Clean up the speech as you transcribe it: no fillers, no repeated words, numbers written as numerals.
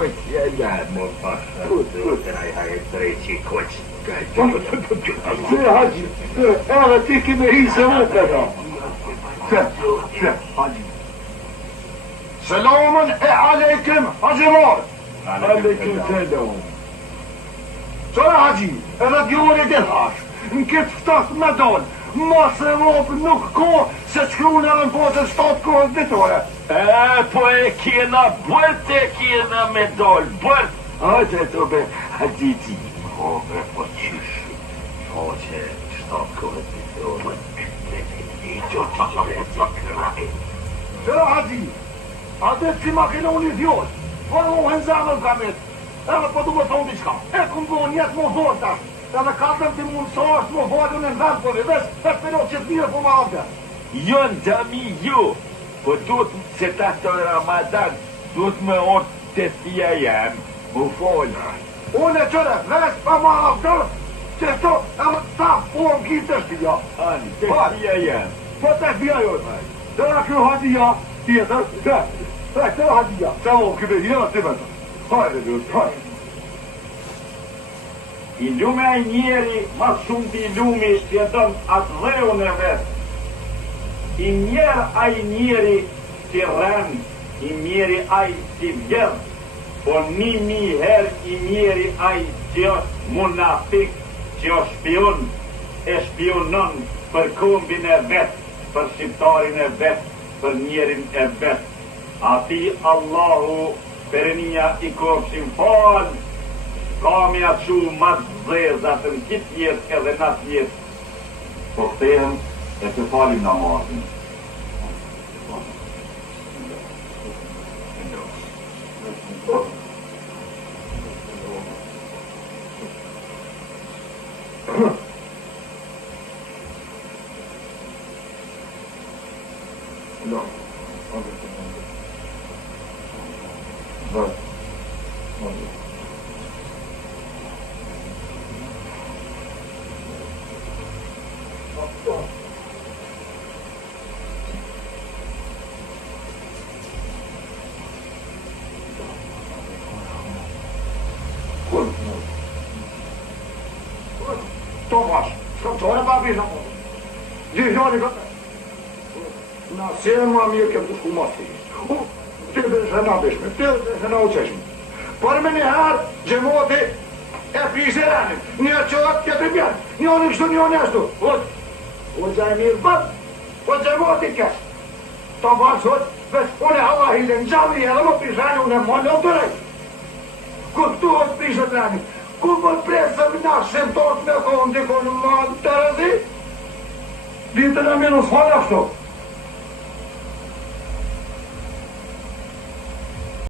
Mo pasha, të rajhaj e treqi koq. Se haji, edhe ti ki me hi se u këta. Se, haji. Selamun e alejkim, haji marë. Alejkim selam. Qëra haji, edhe djori dhe thash, në këtë ftas me dalë, mas e ropë nuk ko, se shkrunë edhe në posë 7 kohës ditore. Po e kena bërt e kena me dalë, bërt. Hajde të be, haji ti. Po qysh, që 7 kohës ditore. Qëra haji, adet si makinoni djoj, po në uhen zemër kamet. Edhe po du më thonë diqka, e këmë do njëtë më vonë tash, edhe katëm ti mund sa është më vonë në vend për vesh, vesh për që të mirë po më avde. Jo në dami ju, po duhet se ta të Ramadan, duhet me orë të tia jam, më folë. Unë e qëre, vesh pa më avde, që shto, edhe ta po më kitë të shtia. Ani, të tia jam. Po të shtia jojë, tëra kjo hadia, tjetër, tëra hadia, se o këve jena të vetë. Hajde, hajde. I lume a njeri, ma shumë t'i lumi, që jetën atë dheun e vetë. I njerë a i njeri që rënë, i njeri a i që vjerë, po 1000 herë i njeri a i që është munafik, që është shpion, e shpionon për kombin e vetë, për shqiptarin e vetë, për njerin e vetë. Ati Allahu Perenia i kopshin falë, kami atë shu matë zezat në kitë jetë edhe natë jetë. Po këtehen e të falim namazin. Tomasz, skąd babi na modę? Dziesiąty gotę. Na siema mirë të shku mos ti. Ti dhe se na bishme, ti dhe se na uqeshme. Por me njëherë, gjemoti e pisë e ranin. Një qëtë këtë bjerë, njoni kështu njoni ashtu. O gjaj mirë bët, o gjemoti kesh. Tomasz hot, veç une hava hilen gjami edhe më pisë ranin, une më në të rej. Ku këtu hot pisë ranin. Ku më presëm nashëm tot me konë dikon më të rëzi? Ditën e minus falë ashtu.